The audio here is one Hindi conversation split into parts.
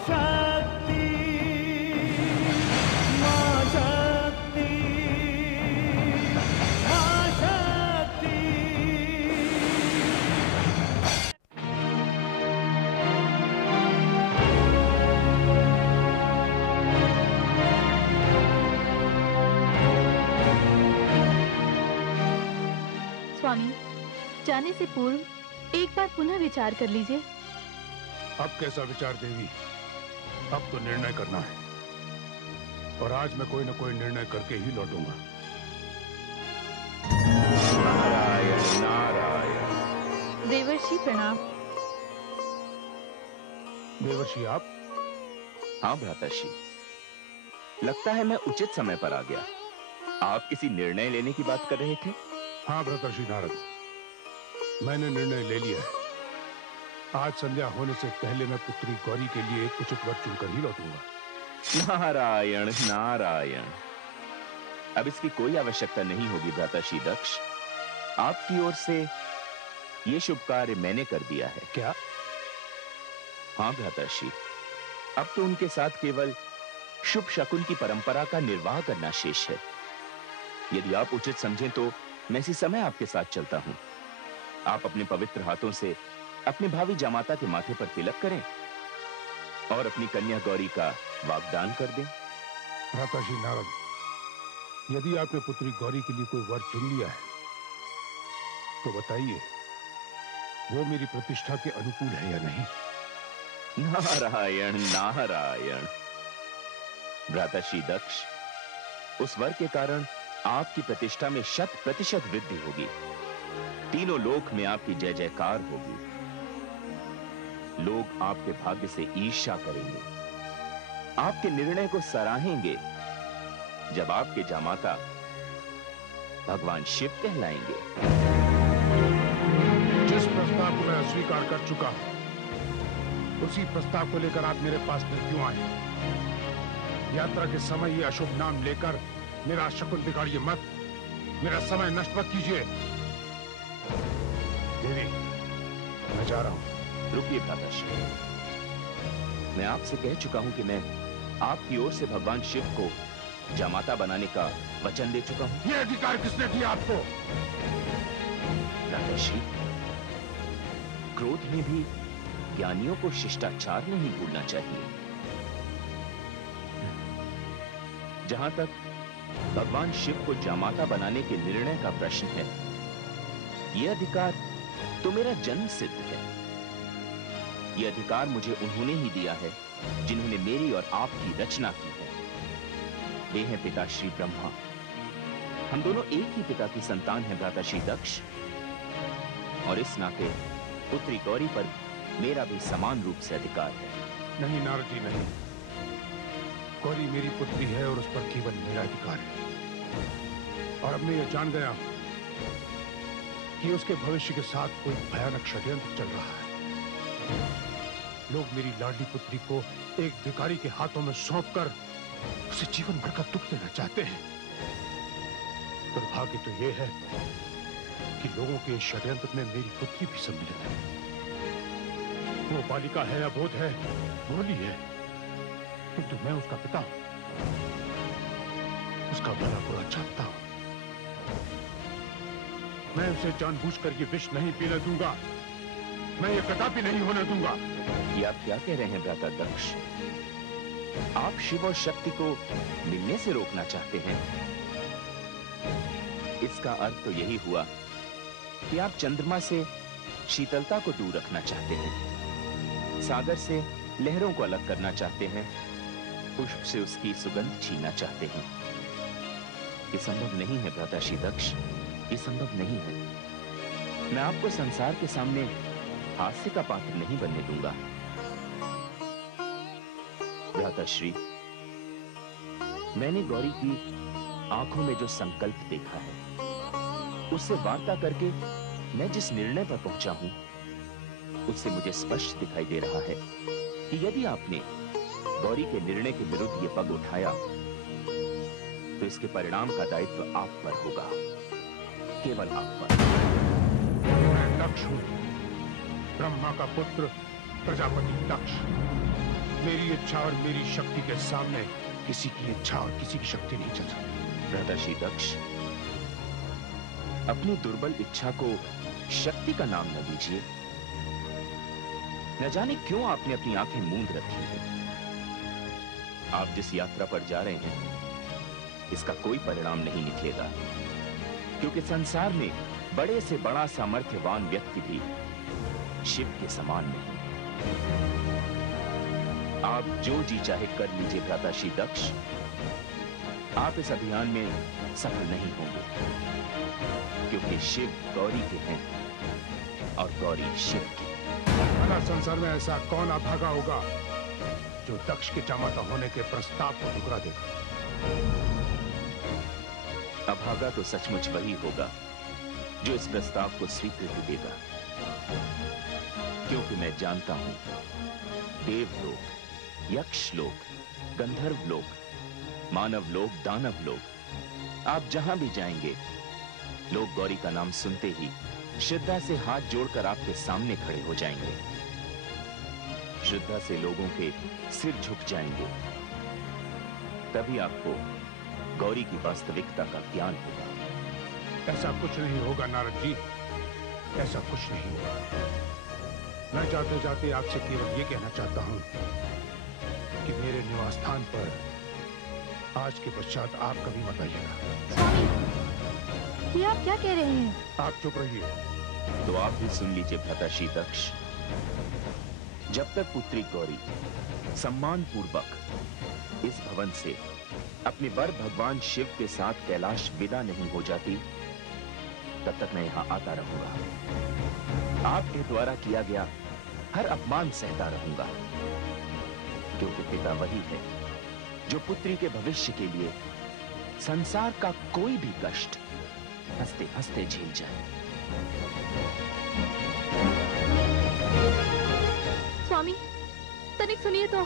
शक्ति, मां शक्ति, मां शक्ति। स्वामी, जाने से पूर्व एक बार पुनः विचार कर लीजिए। अब कैसा विचार देवी? अब तो निर्णय करना है और आज मैं कोई न कोई निर्णय करके ही लौटूंगा। नारायण नारायण। देवर्षि प्रणाम। देवर्षि आप? हाँ भ्राताश्री, लगता है मैं उचित समय पर आ गया। आप किसी निर्णय लेने की बात कर रहे थे? हाँ भ्राताश्री नारद, मैंने निर्णय ले लिया है। आज संध्या होने से पहले मैं पुत्री गौरी के लिए एक उचित वर चुनकर ही लौटूंगा। नारायण नारायण। अब इसकी कोई आवश्यकता नहीं होगी भ्राताश्री दक्ष। आपकी ओर से यह शुभ कार्य मैंने कर दिया है। क्या? हाँ भ्राताश्री, अब तो उनके साथ केवल शुभ शकुन की परंपरा का निर्वाह करना शेष है। यदि आप उचित समझें तो मैं इसी समय आपके साथ चलता हूं। आप अपने पवित्र हाथों से अपने भावी जमाता के माथे पर तिलक करें और अपनी कन्या गौरी का वाग्दान कर दें। भ्राताश्री नारद, यदि आपने पुत्री गौरी के लिए कोई वर चुन लिया है तो बताइए, वो मेरी प्रतिष्ठा के अनुकूल है या नहीं? नारायण नारायण। भ्राताश्री दक्ष, उस वर के कारण आपकी प्रतिष्ठा में 100% वृद्धि होगी। तीनों लोक में आपकी जय जयकार होगी। लोग आपके भाग्य से ईर्ष्या करेंगे, आपके निर्णय को सराहेंगे जब आपके जामाता भगवान शिव कहलाएंगे। जिस प्रस्ताव को मैं अस्वीकार कर चुका हूं, उसी प्रस्ताव को लेकर आप मेरे पास फिर क्यों आए? यात्रा के समय ये अशुभ नाम लेकर मेरा शकुन बिगाड़िए मत, मेरा समय नष्ट मत कीजिए। देवी, मैं जा रहा हूं। रुकिए भ्राताश्री, मैं आपसे कह चुका हूं कि मैं आपकी ओर से भगवान शिव को जामाता बनाने का वचन दे चुका हूं। ये अधिकार किसने दिया आपको? भ्राताश्री, क्रोध में भी ज्ञानियों को शिष्टाचार नहीं भूलना चाहिए। जहां तक भगवान शिव को जामाता बनाने के निर्णय का प्रश्न है, यह अधिकार तो मेरा जन्म सिद्ध है। यह अधिकार मुझे उन्होंने ही दिया है जिन्होंने मेरी और आपकी रचना की है। वे हैं पिता श्री ब्रह्मा। हम दोनों एक ही पिता की संतान हैं भ्राताश्री दक्ष, और इस नाते पुत्री गौरी पर मेरा भी समान रूप से अधिकार है। नहीं नारद जी, नहीं। गौरी मेरी पुत्री है और उस पर केवल मेरा अधिकार है। और अब मैं यह जान गया हूं कि उसके भविष्य के साथ कोई भयानक षड्यंत्र चल रहा है। लोग मेरी लाडली पुत्री को एक भिखारी के हाथों में सौंपकर उसे जीवन भर का दुख देना चाहते हैं। दुर्भाग्य तो यह है कि लोगों के इस षड्यंत्र में मेरी पुत्री भी सम्मिलित है। वो बालिका है, अबोध है, भोली है, किंतु मैं उसका पिता हूं, उसका भला बुरा जानता हूं। मैं उसे जानबूझकर ये विष नहीं पीने दूंगा। मैं ये कदापि नहीं होने दूंगा। ये आप क्या कह रहे हैं भ्राता दक्ष? आप शिव और शक्ति को मिलने से रोकना चाहते हैं। इसका अर्थ तो यही हुआ कि आप चंद्रमा से शीतलता को दूर रखना चाहते हैं, सागर से लहरों को अलग करना चाहते हैं, पुष्प से उसकी सुगंध छीनना चाहते हैं। ये संभव नहीं है भ्राताश्री दक्ष, ये संभव नहीं है। मैं आपको संसार के सामने हास्य का पात्र नहीं बनने दूंगा। भ्राताश्री, मैंने गौरी की आंखों में जो संकल्प देखा है, उससे वार्ता करके मैं जिस निर्णय पर पहुंचा हूं, उससे मुझे स्पष्ट दिखाई दे रहा है कि यदि आपने गौरी के निर्णय के विरुद्ध ये पग उठाया तो इसके परिणाम का दायित्व आप पर होगा, केवल आप पर। मैं दक्ष हूं, ब्रह्मा का पुत्र प्रजापति दक्ष। मेरी इच्छा और मेरी शक्ति के सामने किसी की इच्छा और किसी की शक्ति नहीं चल सकती। ब्रह्मर्षि दक्ष, अपनी दुर्बल इच्छा को शक्ति का नाम न दीजिए। न जाने क्यों आपने अपनी आंखें मूंद रखी हैं। आप जिस यात्रा पर जा रहे हैं, इसका कोई परिणाम नहीं निकलेगा, क्योंकि संसार में बड़े से बड़ा सामर्थ्यवान व्यक्ति भी शिव के समान नहीं। आप जो जी चाहे कर लीजिए भ्राताश्री दक्ष, आप इस अभियान में सफल नहीं होंगे, क्योंकि शिव गौरी के हैं और गौरी शिव की। सारा संसार में ऐसा कौन अभागा होगा जो दक्ष के जामाता होने के प्रस्ताव को ठुकरा देगा? अभागा तो सचमुच वही होगा जो इस प्रस्ताव को स्वीकृति देगा, क्योंकि मैं जानता हूं देवलोक, यक्षलोक, गंधर्व लोक, मानव लोक, दानव लोक, आप जहां भी जाएंगे, लोग गौरी का नाम सुनते ही श्रद्धा से हाथ जोड़कर आपके सामने खड़े हो जाएंगे। श्रद्धा से लोगों के सिर झुक जाएंगे। तभी आपको गौरी की वास्तविकता का ज्ञान होगा। ऐसा कुछ नहीं होगा नारद जी, ऐसा कुछ नहीं होगा। मैं जाते जाते आपसे केवल ये कहना चाहता हूं कि मेरे निवास स्थान पर आज के पश्चात आप कभी मत आइएगा। स्वामी, ये आप क्या कह रहे हैं? आप चुप रहिए। तो आप भी सुन लीजिए भ्राताश्री दक्ष। जब तक पुत्री गौरी सम्मान पूर्वक इस भवन से अपने वर भगवान शिव के साथ कैलाश विदा नहीं हो जाती, तब तक मैं यहां आता रहूंगा। आपके द्वारा किया गया हर अपमान सहता रहूंगा, क्योंकि पिता वही है जो पुत्री के भविष्य के लिए संसार का कोई भी कष्ट हंसते हंसते झेल जाए। स्वामी, तनिक सुनिए तो।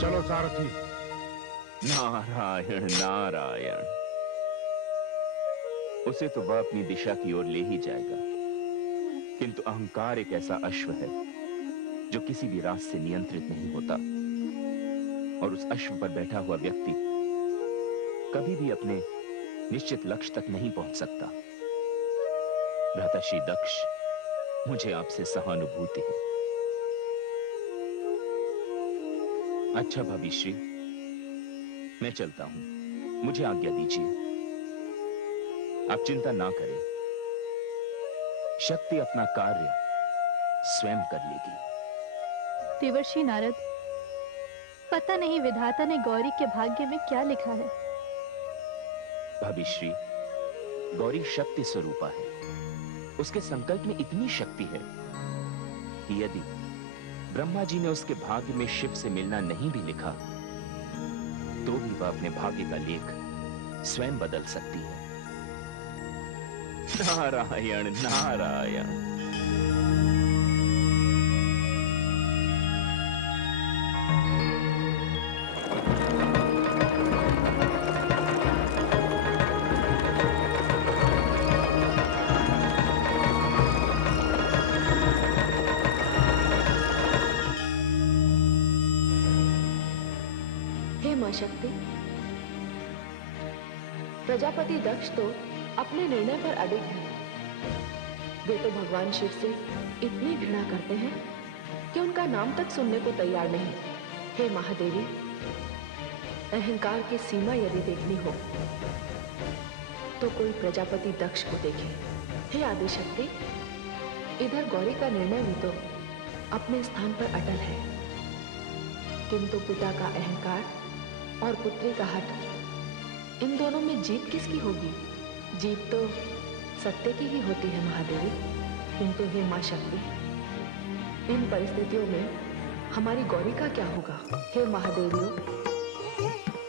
चलो सारथी। नारायण नारायण। उसे तो वह अपनी दिशा की ओर ले ही जाएगा, किंतु अहंकार एक ऐसा अश्व है जो किसी भी रास से नियंत्रित नहीं होता, और उस अश्व पर बैठा हुआ व्यक्ति कभी भी अपने निश्चित लक्ष्य तक नहीं पहुंच सकता। भ्राताश्री दक्ष, मुझे आपसे सहानुभूति है। अच्छा भाभीश्री, मैं चलता हूं, मुझे आज्ञा दीजिए। आप चिंता ना करें, शक्ति अपना कार्य स्वयं कर लेगी। देवर्षि नारद, पता नहीं विधाता ने गौरी के भाग्य में क्या लिखा है। भाभीश्री, गौरी शक्ति स्वरूपा है। उसके संकल्प में इतनी शक्ति है कि यदि ब्रह्मा जी ने उसके भाग्य में शिव से मिलना नहीं भी लिखा, तो भी वह अपने भाग्य का लेख स्वयं बदल सकती है। नारायण नारायण। हे मां शक्ति, प्रजापति दक्ष तो अपने निर्णय पर अडिग है। वे तो भगवान शिव से इतनी घृणा करते हैं कि उनका नाम तक सुनने को तैयार नहीं। हे महादेवी, अहंकार की सीमा यदि देखनी हो तो कोई प्रजापति दक्ष को देखे। हे आदिशक्ति, इधर गौरी का निर्णय भी तो अपने स्थान पर अटल है, किंतु पिता का अहंकार और पुत्री का हठ, इन दोनों में जीत किसकी होगी? जीत तो सत्य की ही होती है महादेवी। किंतु हे मां शक्ति, इन परिस्थितियों में हमारी गौरी का क्या होगा? हे महादेवियों,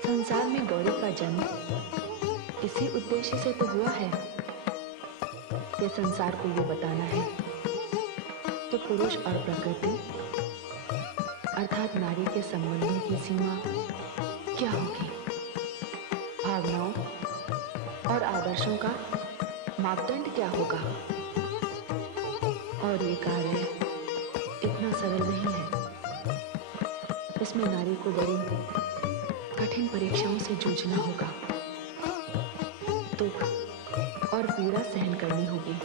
संसार में गौरी का जन्म इसी उद्देश्य से तो हुआ है कि संसार को ये बताना है कि पुरुष और प्रकृति अर्थात नारी के संबंधों की सीमा क्या होगी, भावनाओं और आदर्शों का मापदंड क्या होगा। और ये कार्य इतना सरल नहीं है। इसमें नारी को बड़ी कठिन परीक्षाओं से जूझना होगा, दुख और पीड़ा सहन करनी होगी,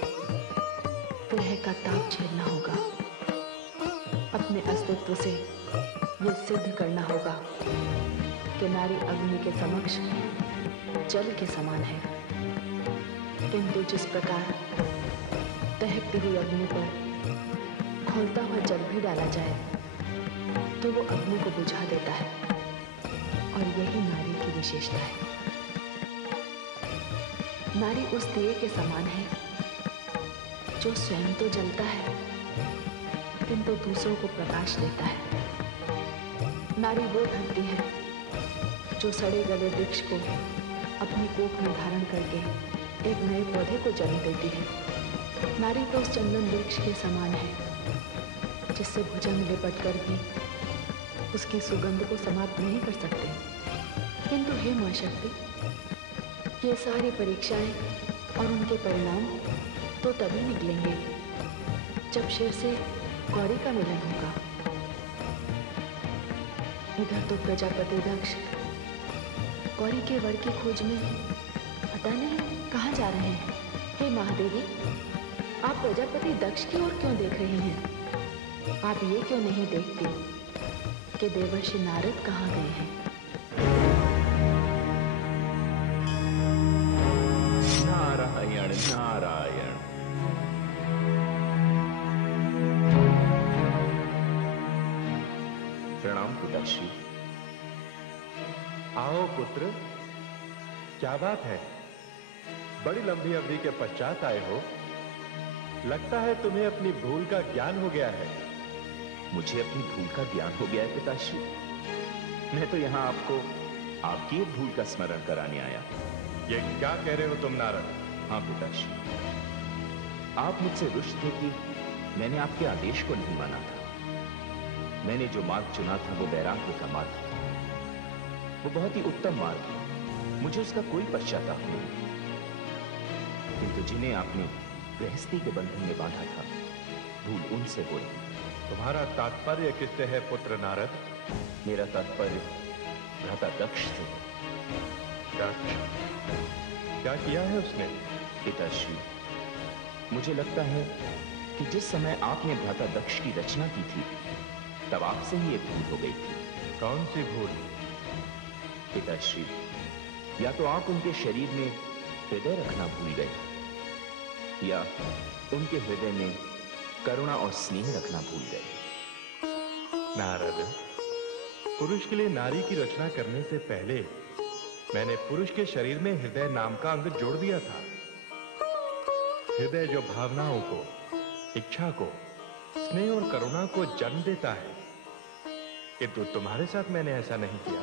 विरह का ताप झेलना होगा, अपने अस्तित्व से ये सिद्ध करना होगा कि नारी अग्नि के समक्ष जल के समान है। किंतु जिस प्रकार दहकती हुई अग्नि पर खौलता हुआ जल भी डाला जाए तो वो अग्नि को बुझा देता है, और यही नारी की विशेषता है। नारी उस दिए के समान है जो स्वयं तो जलता है किंतु दूसरों को प्रकाश देता है। नारी वो धरती है जो सड़े गले वृक्ष को अपनी कोख में धारण करके एक नए पौधे को जन्म देती है। नारी तो उस चंदन वृक्ष के समान है जिससे भुजंग लिपट कर भी उसकी सुगंध को समाप्त नहीं कर सकते। किंतु हे मां शक्ति, ये सारी परीक्षाएं और उनके परिणाम तो तभी निकलेंगे जब शिव से गौरी का मिलन होगा। इधर तो प्रजापति दक्ष गौरी के वर की खोज में पता नहीं कहाँ जा रहे हैं। हे महादेवी, आप प्रजापति दक्ष की ओर क्यों देख रही हैं? आप ये क्यों नहीं देखती कि देवर्षि नारद कहाँ गए हैं? नारायण नारायण। प्रणाम पिताश्री। आओ पुत्र, क्या बात है? बड़ी लंबी अवधि के पश्चात आए हो। लगता है तुम्हें अपनी भूल का ज्ञान हो गया है। मुझे अपनी भूल का ज्ञान हो गया है पिताश्री। मैं तो यहाँ आपको आपकी एक भूल का स्मरण कराने आया। ये क्या कह रहे हो तुम नारद? हाँ पिताश्री, आप मुझसे रुष्ट थे कि मैंने आपके आदेश को नहीं माना था। मैंने जो मार्ग चुना था वो वैराग्य का मार्ग था। वो बहुत ही उत्तम मार्ग है, मुझे उसका कोई पश्चाताप नहीं। किंतु जिन्हें आपने गृहस्थी के बंधन में बांधा था, भूल उनसे हुई। तुम्हारा तात्पर्य किससे है पुत्र नारद? मेरा तात्पर्य भ्राता दक्ष से। दक्ष? क्या किया है उसने? पिताश्री, मुझे लगता है कि जिस समय आपने भ्राता दक्ष की रचना की थी तब आपसे ही एक भूल हो गई थी। कौन सी भूल? पिताश्री, या तो आप उनके शरीर में हृदय रखना भूल गए, या उनके हृदय में करुणा और स्नेह रखना भूल गए। नारद, पुरुष के लिए नारी की रचना करने से पहले मैंने पुरुष के शरीर में हृदय नाम का अंग जोड़ दिया था। हृदय जो भावनाओं को, इच्छा को, स्नेह और करुणा को जन्म देता है। किंतु तुम्हारे साथ मैंने ऐसा नहीं किया।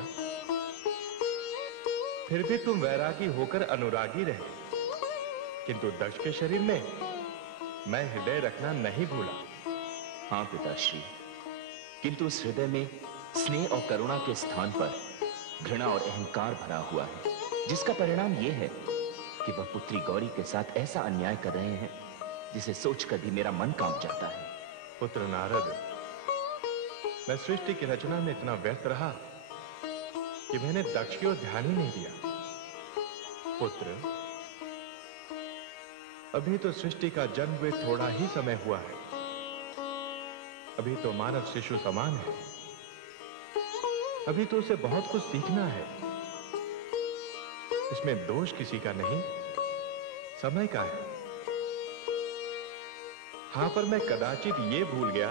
फिर भी तुम वैरागी होकर अनुरागी रहे। किंतु दक्ष के शरीर में मैं हृदय रखना नहीं भूला। हाँ पिताश्री, किंतु उस हृदय में स्नेह और करुणा के स्थान पर घृणा और अहंकार भरा हुआ है, जिसका परिणाम यह है कि वह पुत्री गौरी के साथ ऐसा अन्याय कर रहे हैं जिसे सोचकर भी मेरा मन कांप जाता है। पुत्र नारद, मैं सृष्टि की रचना में इतना व्यस्त रहा कि मैंने दक्ष की ओर ध्यान ही नहीं दिया। पुत्र, अभी तो सृष्टि का जन्म हुए थोड़ा ही समय हुआ है। अभी तो मानव शिशु समान है। अभी तो उसे बहुत कुछ सीखना है। इसमें दोष किसी का नहीं, समय का है। हां, पर मैं कदाचित ये भूल गया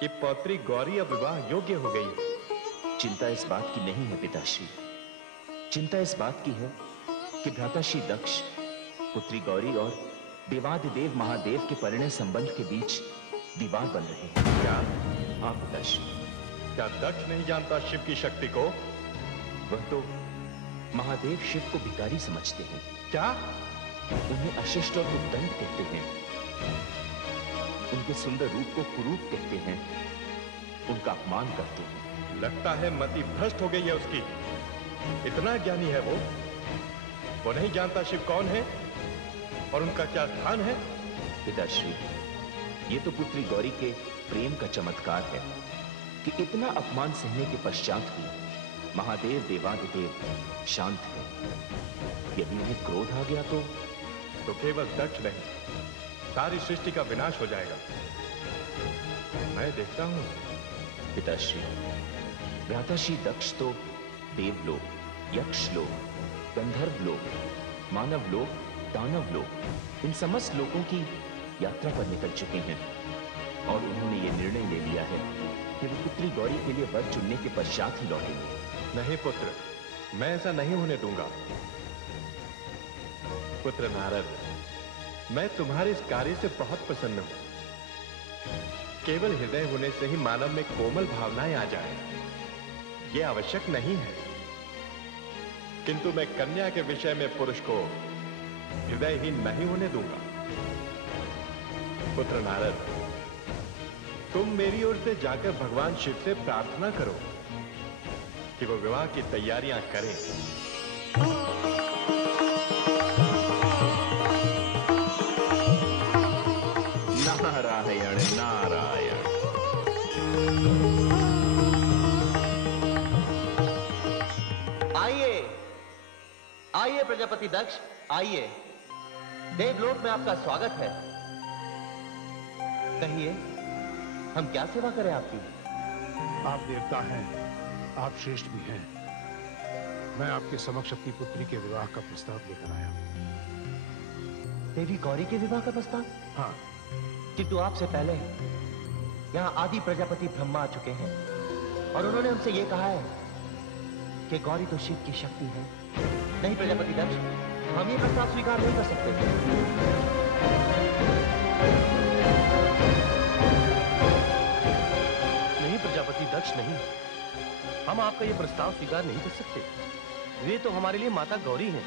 कि पौत्री गौरी अब विवाह योग्य हो गई है। चिंता इस बात की नहीं है पिताश्री। चिंता इस बात की है कि भ्राताश्री दक्ष पुत्री गौरी और देवादिदेव महादेव के परिणय संबंध के बीच दीवार बन रहे हैं। क्या? हाँ पिताश्री। क्या दक्ष नहीं जानता शिव की शक्ति को? वह तो महादेव शिव को भिखारी समझते हैं। क्या? उन्हें अशिष्ट और उद्दंड कहते हैं। उनके सुंदर रूप को कुरूप कहते हैं। उनका अपमान करते हैं। लगता है मति भ्रष्ट हो गई है उसकी। इतना ज्ञानी है वो नहीं जानता शिव कौन है और उनका क्या स्थान है। पिताश्री, ये तो पुत्री गौरी के प्रेम का चमत्कार है कि इतना अपमान सहने के पश्चात भी महादेव देवाधिदेव शांत है। यदि उन्हें क्रोध आ गया तो केवल दक्ष नहीं, सारी सृष्टि का विनाश हो जाएगा। मैं देखता हूं। पिताश्री, भ्राताश्री दक्ष तो देवलोक, यक्षलोक, गंधर्वलोक, मानवलोक, दानवलोक, इन समस्त लोकों की यात्रा पर निकल चुके हैं और उन्होंने ये निर्णय ले लिया है कि वो पुत्री गौरी के लिए वर चुनने के पश्चात ही लौटेंगे। नहीं पुत्र, मैं ऐसा नहीं होने दूंगा। पुत्र नारद, मैं तुम्हारे इस कार्य से बहुत प्रसन्न हूं। केवल हृदय होने से ही मानव में कोमल भावनाएं आ जाए, यह आवश्यक नहीं है। किंतु मैं कन्या के विषय में पुरुष को हृदयहीन नहीं होने दूंगा। पुत्र नारद, तुम मेरी ओर से जाकर भगवान शिव से प्रार्थना करो कि वो विवाह की तैयारियां करें। नारायण नारायण। आइए आइए प्रजापति दक्ष, आइए। देवलोक में आपका स्वागत है। कहिए, हम क्या सेवा करें आपकी? आप देवता हैं, आप श्रेष्ठ भी हैं। मैं आपके समक्ष अपनी पुत्री के विवाह का प्रस्ताव लेकर आया हूं। देवी गौरी के विवाह का प्रस्ताव? हाँ। किंतु आपसे पहले यहाँ आदि प्रजापति ब्रह्मा आ चुके हैं और उन्होंने हमसे ये कहा है कि गौरी तो शिव की शक्ति है। नहीं प्रजापति दक्ष, हम ये प्रस्ताव स्वीकार नहीं कर सकते। नहीं प्रजापति दक्ष, नहीं, हम आपका ये प्रस्ताव स्वीकार नहीं कर सकते। वे तो हमारे लिए माता गौरी हैं,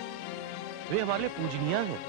वे हमारे लिए पूजनीय हैं।